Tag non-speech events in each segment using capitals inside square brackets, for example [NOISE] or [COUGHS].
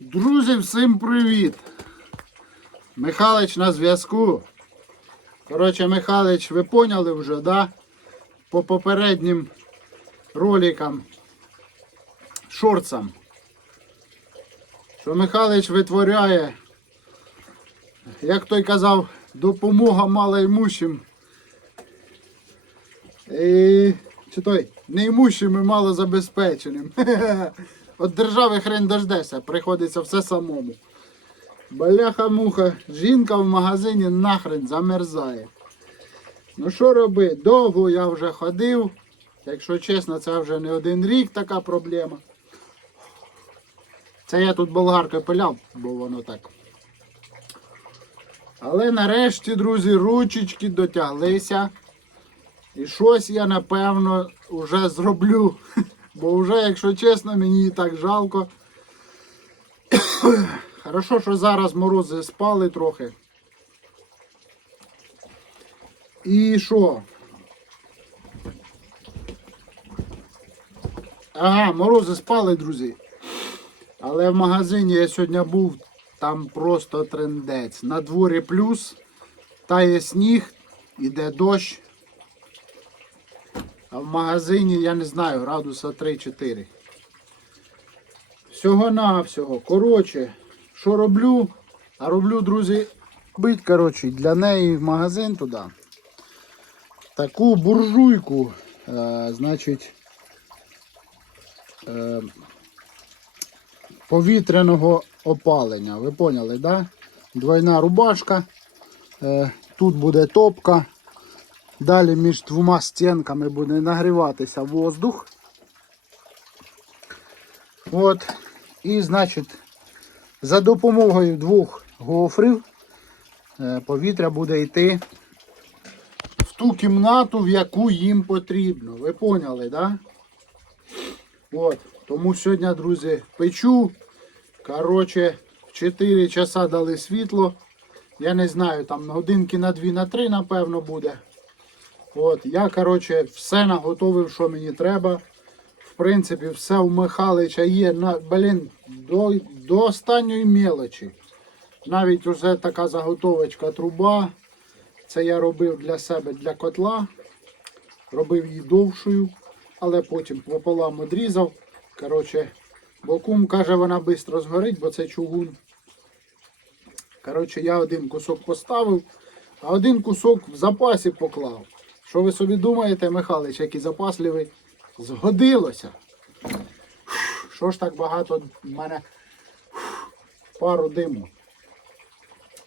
Друзі, всім привіт! Михалич на зв'язку. Коротше, Михалич, ви поняли вже, да? По попереднім роликам, шорцам, що Михалич витворяє, як той казав, допомога малоімущим. І чи той неімущим і малозабезпеченим. [LAUGHS] От держави хрен дождешся, приходиться все самому. Баляха-муха, жінка в магазині нахрен замерзає. Ну що робити? Довго я вже ходив. Якщо чесно, це вже не один рік така проблема. Це я тут болгаркою пиляв, бо воно так. Але нарешті, друзі, ручечки дотяглися. І щось я напевно вже зроблю. [LAUGHS] Бо вже, якщо чесно, мені так жалко. [COUGHS] Хорошо, що зараз морози спали трохи. І що? Ага, морози спали, друзі. Але в магазині я сьогодні був, там просто трендець. На дворі плюс, тає сніг, іде дощ. А в магазині, я не знаю, градуса 3-4. Всього навсього. Коротше, що роблю? А роблю, друзі, бить, коротше, для неї в магазин туди. Таку буржуйку, е, значить, е, повітряного опалення. Ви поняли, да? Двойна рубашка. Е, тут буде топка. Далі між двома стінками буде нагріватися воздух. От. І, значить, за допомогою двох гофрів е, повітря буде йти в ту кімнату, в яку їм потрібно. Ви поняли, да? От. Тому сьогодні, друзі, печу. Коротше, в 4 часа дали світло. Я не знаю, там годинки на 2 на 3, напевно, буде. От, я, коротше, все наготовив, що мені треба. В принципі, все у Михалича є на, блін, до, до останньої мелочі. Навіть уже така заготовочка труба. Це я робив для себе для котла. Робив її довшою, але потім пополам одрізав. Коротше, бо кум каже, вона швидко згорить, бо це чугун. Коротше, я один кусок поставив, а один кусок в запасі поклав. Що ви собі думаєте, Михайлович, який запасливий? Згодилося. Що ж так багато в мене пару диму.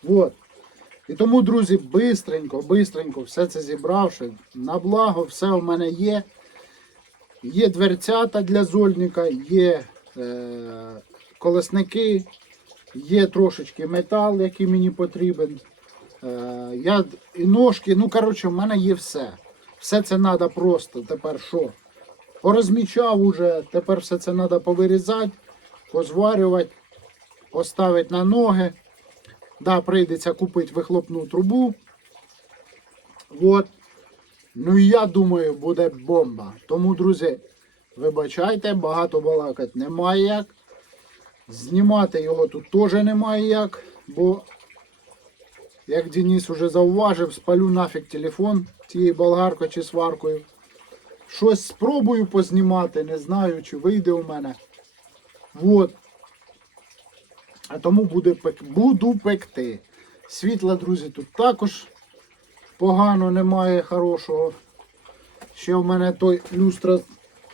От. І тому, друзі, бистренько, бистренько все це зібравши. На благо, все в мене є. Є дверцята для зольника, є е, колесники, є трошечки метал, який мені потрібен. Е, я і ножки, ну коротше, в мене є все. Все це треба просто тепер що? Порозмічав уже, тепер все це треба повирізати, позварювати, поставити на ноги. Да, прийдеться купити вихлопну трубу. От. Ну і я думаю, буде бомба. Тому, друзі, вибачайте, багато балакати немає як. Знімати його тут теж немає як, бо як Денис уже зауважив, спалю нафіг телефон тією болгаркою чи сваркою. Щось спробую познімати, не знаю, чи вийде у мене. Вот. А тому буде пек... буду пекти. Світла, друзі, тут також погано немає хорошого. Ще в мене той люстра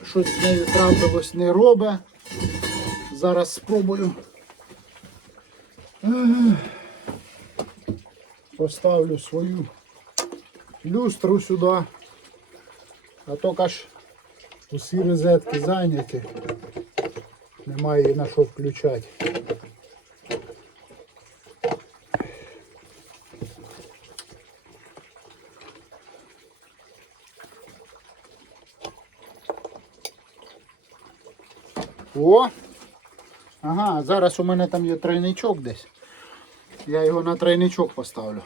щось з нею трапилось не робить. Зараз спробую. Поставлю свою люстру сюди. А то ж усі розетки зайняті. Немає її на що включати. О! Ага, зараз у мене там є тройничок десь. Я його на тройничок поставлю.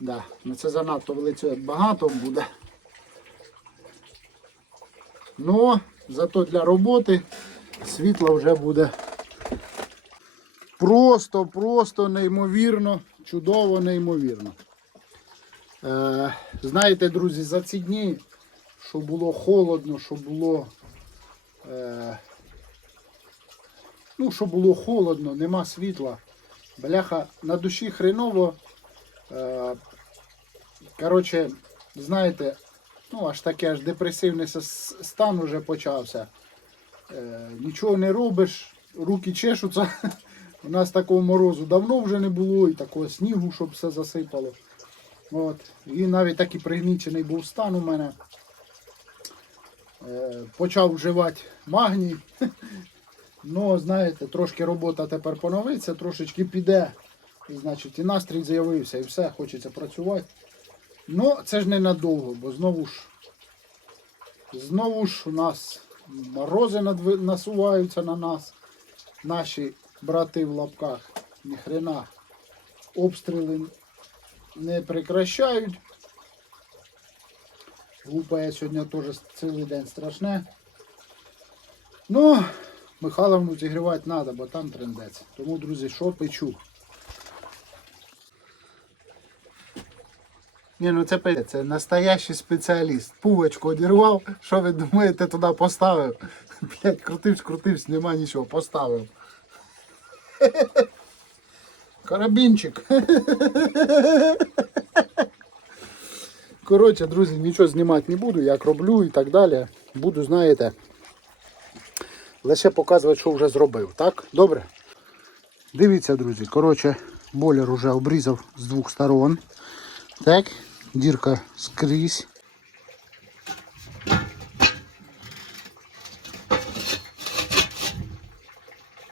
Да, ну це занадто велице багато буде. Ну, зато для роботи світла вже буде Просто, просто неймовірно, чудово, неймовірно. Е, знаєте, друзі, за ці дні, що було холодно, що було. Е, ну, що було холодно, нема світла. Бляха, на душі хреново. Е, коротше, знаєте, ну аж таке аж депресивний стан уже почався. Е, нічого не робиш, руки чешуться. [LAUGHS] У нас такого морозу давно вже не було, і такого снігу, щоб все засипало. От. І навіть такий пригнічений був стан у мене. Е, почав вживати магній. [LAUGHS] Ну, знаєте, трошки робота тепер поновиться, трошечки піде. І, значить, і настрій з'явився, і все, хочеться працювати. Ну, це ж не надовго, бо знову ж знову ж у нас морози насуваються на нас. Наші брати в лапках. Ніхрена обстріли не прекращають. Гупає сьогодні теж цілий день страшне. Ну, Михайловну зігрівати треба, бо там трендець. Тому, друзі, що печу? Ні, ну це це настоящий спеціаліст. Пувочку одірвав, що ви думаєте, туди поставив? Блять, крутився, крутився, нема нічого, поставив. Карабінчик. Коротше, друзі, нічого знімати не буду, як роблю і так далі. Буду, знаєте, лише показувати, що вже зробив. Так? Добре? Дивіться, друзі, коротше, бойлер вже обрізав з двох сторон. Так, дірка скрізь.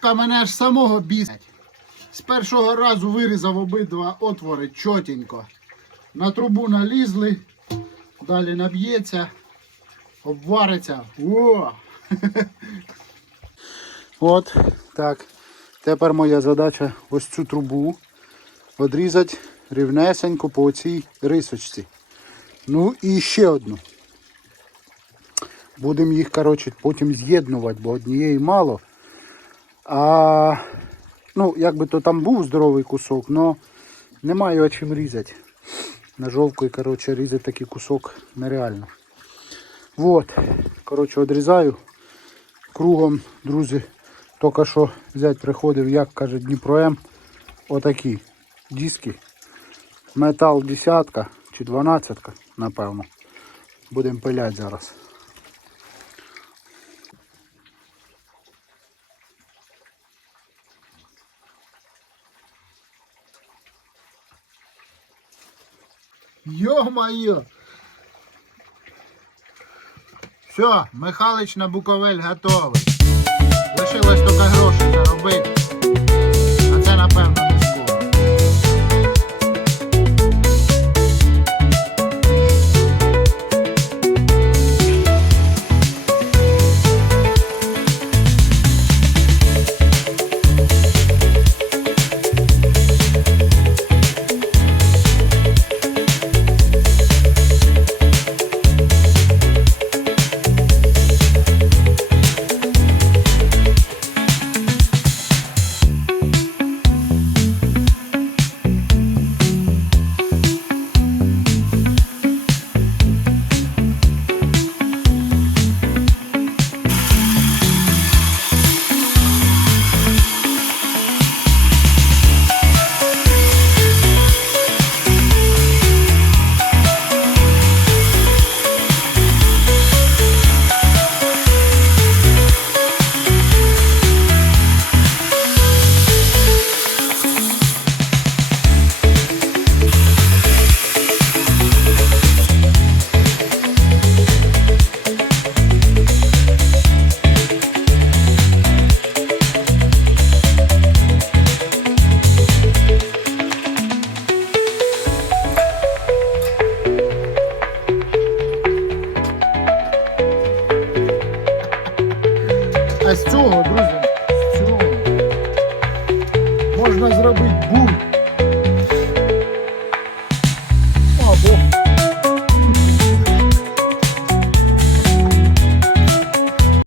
Та мене аж самого бісить. З першого разу вирізав обидва отвори чотенько. На трубу налізли, далі наб'ється, обвариться. О! [LAUGHS] От, так. Тепер моя задача ось цю трубу одрізати рівнесенько по цій рисочці. Ну і ще одну. Будемо їх, коротше, потім з'єднувати, бо однієї мало. А ну, якби то там був здоровий кусок, але немає чим різати. Ножовкою, коротше, різати такий кусок нереально. Вот. Коротше, одрізаю кругом, друзі. Тільки що взять приходив, як каже Дніпро М. Отакі диски. Метал десятка чи дванадцятка, напевно. Будемо пиляти зараз. Йо-моє! Все, Михалич на Буковель готовий. Лишилось тільки гроші заробити. А це напевно